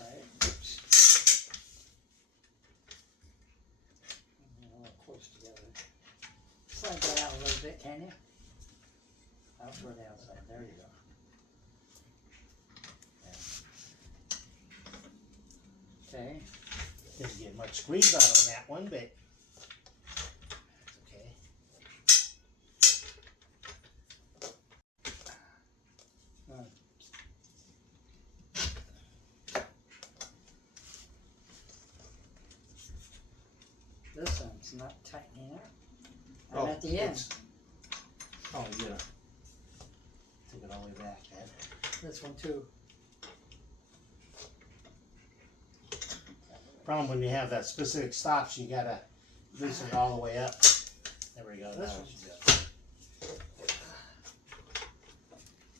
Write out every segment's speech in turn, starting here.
side. Oops. A little close together. Slide that out a little bit, can you? Out toward the outside. There you go. Okay. Didn't get much squeeze out on that one, but that's okay. This one's not tightening up. I'm at the end. Oh, you gotta take it all the way back then. This one too. Problem when you have that specific stops, you gotta loosen it all the way up. There we go. This Now one's she's got it.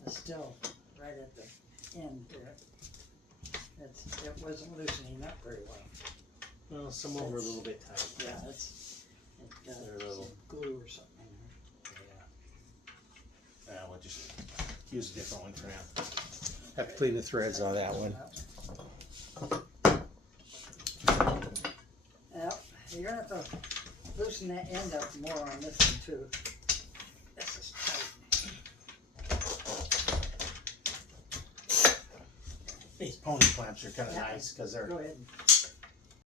It's still right at the end here. It wasn't loosening up very well. Well, some of them are a little bit tight. Yeah, it got They're a little some glue or something in there. Yeah. We'll just use a different one for now. Have to clean the threads on that one. Yep, you're gonna have to loosen that end up more on this one too. This is tight. These pony clamps are kind of Yeah. nice because they're Go ahead and